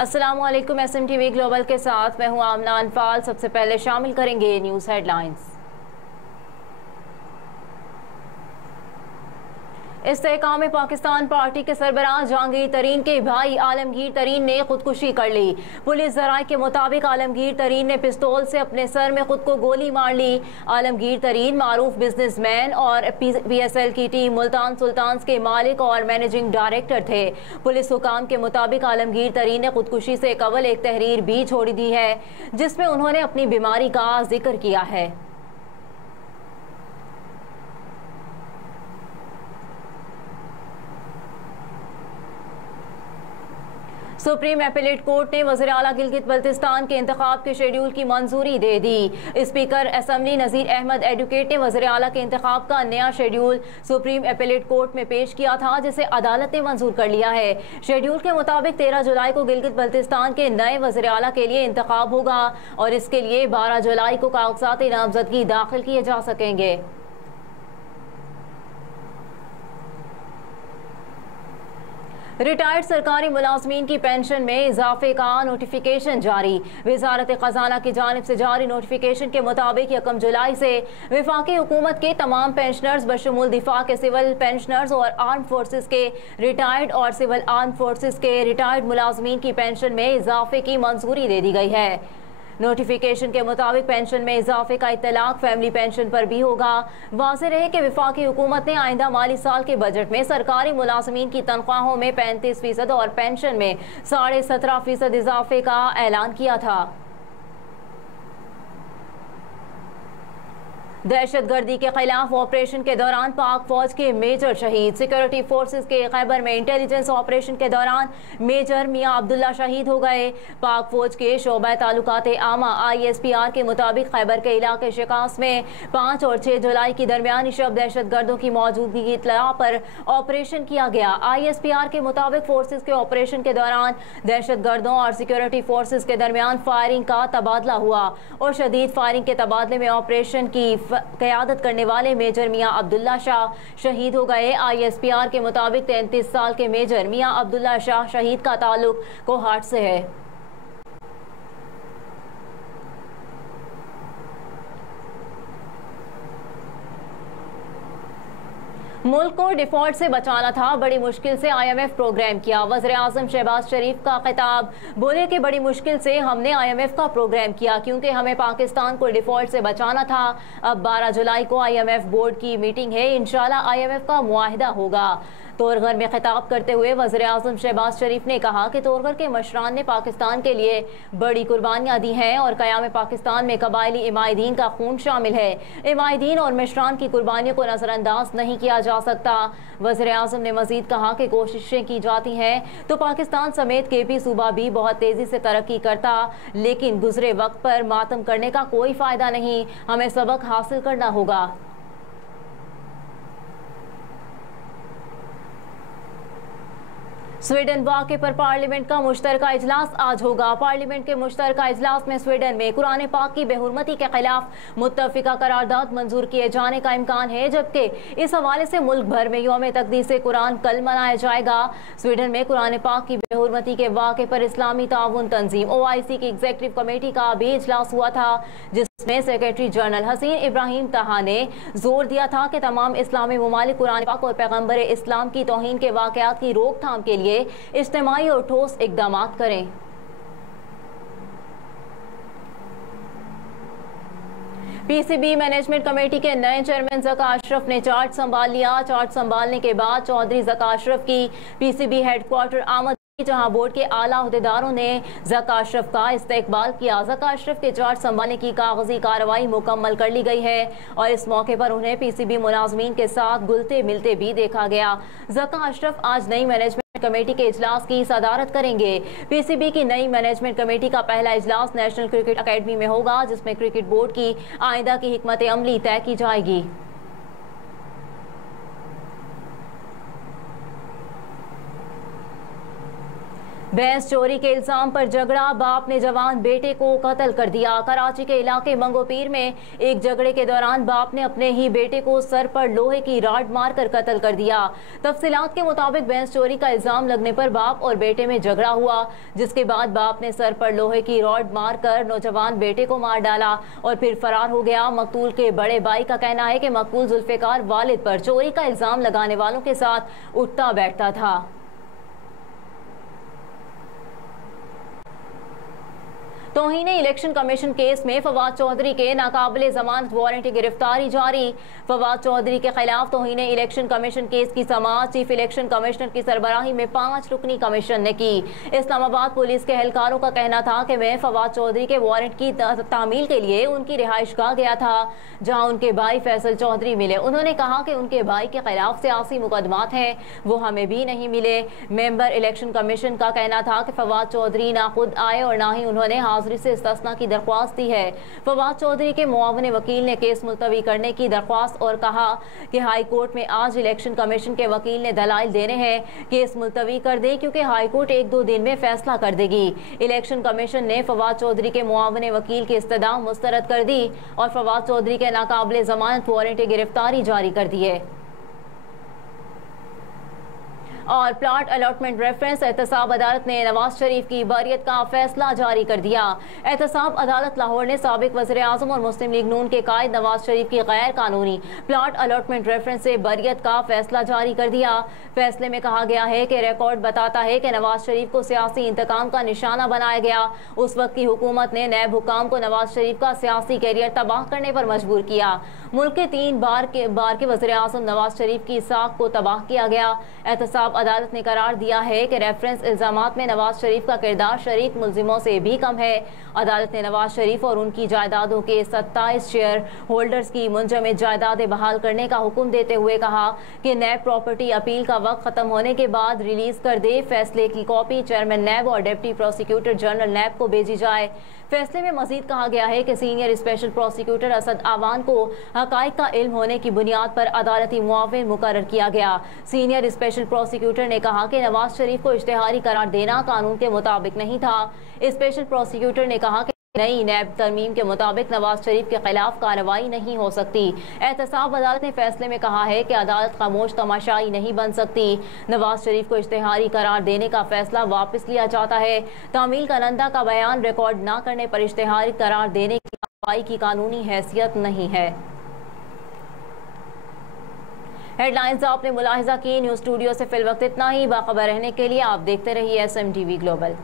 अस्सलामुअलैकुम। SMTV global के साथ मैं हूं आमना अनफाल। सबसे पहले शामिल करेंगे न्यूज़ हेडलाइंस। इस्तेहकाम पाकिस्तान पार्टी के सरबराह जहांगीर तरीन के भाई आलमगीर तरीन ने खुदकुशी कर ली। पुलिस जराये के मुताबिक आलमगीर तरीन ने पिस्तौल से अपने सर में खुद को गोली मार ली। आलमगीर तरीन मारूफ बिजनेसमैन और PSL की टीम मुल्तान सुल्तान्स के मालिक और मैनेजिंग डायरेक्टर थे। पुलिस हुकाम के मुताबिक आलमगीर तरीन ने खुदकुशी से कबल एक तहरीर भी छोड़ दी है जिसमें उन्होंने अपनी बीमारी का जिक्र किया है। सुप्रीम एपेलेट कोर्ट ने वज़ीर आला गिलगित बल्तिस्तान के इंतखाब के शेड्यूल की मंजूरी दे दी। स्पीकर असम्बली नज़ीर अहमद एडवोकेट ने वज़ीर आला के इंतखाब का नया शेड्यूल सुप्रीम एपेलेट कोर्ट में पेश किया था जिसे अदालत ने मंजूर कर लिया है। शेड्यूल के मुताबिक 13 जुलाई को गिलगित बल्तिस्तान के नए वज़ीर आला के लिए इंतखाब होगा और इसके लिए 12 जुलाई को कागजात नामजदगी दाखिल किए जा सकेंगे। रिटायर्ड सरकारी मुलाजमीन की पेंशन में इजाफे का नोटिफिकेशन जारी। वजारत खजाना की जानिब से जारी नोटिफिकेशन के मुताबिक 1 जुलाई से वफाकी हुकूमत के तमाम पेंशनर्स बशमूल दिफा के सिविल पेंशनर्स और आर्म फोर्सेस के रिटायर्ड और सिविल आर्म फोर्सेस के रिटायर्ड मुलाजमीन की पेंशन में इजाफे की मंजूरी दे दी गई है। नोटिफिकेशन के मुताबिक पेंशन में इजाफे का इत्तलाक फैमिली पेंशन पर भी होगा। वाज़ेह रहे कि वफाकी हुकूमत ने आइंदा माली साल के बजट में सरकारी मुलाजमीन की तनख्वाहों में 35% और पेंशन में 17.5% इजाफे का ऐलान किया था। दहशत गर्दी के खिलाफ ऑपरेशन के दौरान पाक फौज के मेजर शहीद। सिक्योरिटी फोर्सेस के खैबर में इंटेलिजेंस ऑपरेशन के दौरान मेजर मियां अब्दुल्ला शहीद हो गए। पाक फौज के शोबा तालुकात आमा ISPR के मुताबिक खैबर के इलाके शिकास में 5 और 6 जुलाई की दरमियानी शब दहशत गर्दों की मौजूदगी की इत्तला पर ऑपरेशन किया गया। ISPR के मुताबिक फोर्सेस के ऑपरेशन के दौरान दहशत गर्दों और सिक्योरिटी फोर्सेस के दरमियान फायरिंग का तबादला हुआ और शदीद फायरिंग के तबादले में ऑपरेशन की क़यादत करने वाले मेजर मियां अब्दुल्ला शाह शहीद हो गए। ISPR के मुताबिक 33 साल के मेजर मियां अब्दुल्ला शाह शहीद का ताल्लुक कोहाट से है। मुल्क को डिफॉल्ट से बचाना था, बड़ी मुश्किल से IMF प्रोग्राम किया। वज़ीर आज़म शहबाज शरीफ का खिताब। बोले कि बड़ी मुश्किल से हमने IMF का प्रोग्राम किया क्योंकि हमें पाकिस्तान को डिफॉल्ट से बचाना था। अब 12 जुलाई को IMF बोर्ड की मीटिंग है, इंशाल्लाह IMF का मुआहिदा होगा। तोरगर में खिताब करते हुए वज़ीर आज़म शहबाज शरीफ ने कहा कि तोरगर के मशरान ने पाकिस्तान के लिए बड़ी कुर्बानियाँ दी हैं और क़याम पाकिस्तान में कबायली इमायदीन का खून शामिल है। इमायदीन और मशरान की कुर्बानियों को नज़रअंदाज नहीं किया जा सकता। वज़ीर आज़म ने मज़ीद कहा कि कोशिशें की जाती हैं तो पाकिस्तान समेत KP सूबा भी बहुत तेज़ी से तरक्की करता, लेकिन गुजरे वक्त पर मातम करने का कोई फ़ायदा नहीं, हमें सबक हासिल करना होगा। स्वीडन वाक़े पर पार्लियामेंट का मुश्तरका इजलास आज होगा। पार्लियामेंट के मुश्तरका इजलास में स्वीडन में कुरान पाक की बेहुरमती के खिलाफ मुत्तफ़िका करारदाद मंजूर किए जाने का इम्कान है, जबकि इस हवाले से मुल्क भर में यौम तक़दीस कुरान कल मनाया जाएगा। स्वीडन में कुरान पाक की बेहुरमती के वाक़े पर इस्लामी ताउन तंजीम OIC की एग्जीक्यूटिव कमेटी का भी इजलास हुआ था, जिसमें सेक्रेटरी जनरल हसीन इब्राहिम तहा ने जोर दिया था कि तमाम इस्लामी ममालिक कुरान पाक और पैगम्बर इस्लाम की तौहीन के वाक़यात की रोकथाम के लिए इज्तिमाई और ठोस इक़दामात करें। PCB मैनेजमेंट कमेटी के नए चेयरमैन ज़का अशरफ ने चार्ज संभाल लिया। चार्ज संभालने के बाद चौधरी ज़का अशरफ की PCB हेडक्वार्टर आमद, जहां बोर्ड के आला अहदेदारों ने ज़का अशरफ का इस्तकबाल किया। ज़का अशरफ के चार्ज संभालने की कागजी कार्रवाई मुकम्मल कर ली गई है और इस मौके पर उन्हें PCB मुलाजमीन के साथ घुलते मिलते भी देखा गया। ज़का अशरफ आज नई मैनेजमेंट कमेटी के इजलास की सदारत करेंगे। PCB की नई मैनेजमेंट कमेटी का पहला इजलास नेशनल क्रिकेट अकेडमी में होगा, जिसमें क्रिकेट बोर्ड की आइंदा की हिकमत अमली तय की जाएगी। भैंस चोरी के इल्जाम पर झगड़ा, बाप ने जवान बेटे को कत्ल कर दिया। कराची के इलाके मंगोपीर में एक झगड़े के दौरान बाप ने अपने ही बेटे को सर पर लोहे की राड मारकर कत्ल कर दिया। तफसीलात के मुताबिक भैंस चोरी का इल्जाम लगने पर बाप और बेटे में झगड़ा हुआ, जिसके बाद बाप ने सर पर लोहे की रॉड मारकर नौजवान बेटे को मार डाला और फिर फरार हो गया। मकतूल के बड़े भाई का कहना है कि मकबूल जुल्फिकार वालिद पर चोरी का इल्जाम लगाने वालों के साथ उठता बैठता था। तौहीन इलेक्शन कमीशन केस में फवाद चौधरी के नाकाबिले जमानत वारंट गिरफ्तारी जारी। फवाद चौधरी के खिलाफ तौहीन इलेक्शन कमीशन केस की समाअत चीफ इलेक्शन कमिश्नर की सरबराही में 5 रुकनी कमीशन ने की। इस्लामाबाद पुलिस के एहलकारों का कहना था कि मैं फवाद चौधरी के वारंट की तामील के लिए उनकी रिहाइश गाह गया था, जहां उनके भाई फैसल चौधरी मिले। उन्होंने कहा कि उनके भाई के खिलाफ सियासी मुकदमात हैं, वो हमें भी नहीं मिले। मेंबर इलेक्शन कमीशन का कहना था कि फवाद चौधरी ना खुद आए और ना ही उन्होंने हाजिरी से इस्तिस्ना की दरख्वास्त दी है। फवाद चौधरी के मुआविन वकील ने केस मुलतवी करने की दरख्वास्त और कहा कि हाई कोर्ट में आज इलेक्शन कमीशन के वकील ने दलाइल देने हैं, केस मुलतवी कर दे क्योंकि हाई कोर्ट 1-2 दिन में फैसला कर देगी। इलेक्शन कमीशन ने फवाद चौधरी के मुआविन वकील की इस्तदा मुस्तरद कर दी और फवाद चौधरी के नाकाबिले जमानत वारंट गिरफ्तारी जारी कर दी है। और प्लाट अलॉटमेंट रेफरेंस एहतसाब अदालत ने नवाज शरीफ की बरियत का फैसला जारी कर दिया। एहतसाब अदालत लाहौर ने साबिक वज़ीर-ए-आज़म और मुस्लिम लीग नून के कायद नवाज शरीफ की गैर कानूनी प्लाट अलॉटमेंट रेफरेंस से बरियत का फैसला जारी कर दिया। फैसले में कहा गया है कि रिकॉर्ड बताता है कि नवाज शरीफ को सियासी इंतकाम का निशाना बनाया गया। उस वक्त की हुकूमत ने नैब हुकाम को नवाज शरीफ का सियासी कैरियर तबाह करने पर मजबूर किया। मुल्क के 3 बार के वज़ीर-ए-आज़म नवाज शरीफ की साख को तबाह किया गया। एहतसाब अदालत ने करार दिया है कि रेफरेंस इल्जामात में नवाज शरीफ का किरदार शरीक मुल्जिमों से भी कम है। अदालत ने नवाज शरीफ और उनकी जायदादों के 27 शेयर होल्डर्स की मुंजमद जायदादें बहाल करने का हुक्म देते हुए कहा कि नैब प्रॉपर्टी अपील का वक्त खत्म होने के बाद रिलीज कर दे। फैसले की कॉपी चेयरमैन नैब और डिप्टी प्रोसिक्यूटर जनरल नैब को भेजी जाए। फैसले में मजीद कहा गया है कि सीनियर स्पेशल प्रोसिक्यूटर असद आवान को हकाइक का इल्म होने की बुनियाद पर अदालती मुआविन मुकर्रर किया गया। सीनियर स्पेशल प्रोसिक्यूटर ने कहा कि नवाज शरीफ को इश्तेहारी करार देना कानून के मुताबिक नहीं था। स्पेशल प्रोसिक्यूटर ने कहा कि नई नैब तरमीम के मुताबिक नवाज शरीफ के खिलाफ कार्रवाई नहीं हो सकती। एहतसाब अदालत ने फैसले में कहा है कि अदालत खामोश तमाशाई नहीं बन सकती। नवाज शरीफ को इश्तेहारी करार देने का फैसला वापस लिया जाता है। तामील कंदा का बयान रिकॉर्ड न करने पर इश्तेहारी करार देने की कार्रवाई की कानूनी हैसियत नहीं है। हेडलाइंस आपने मुलाहिजा की। न्यूज़ स्टूडियो से फिल वक्त इतना ही। बाखबर रहने के लिए आप देखते रहिए SMTV ग्लोबल।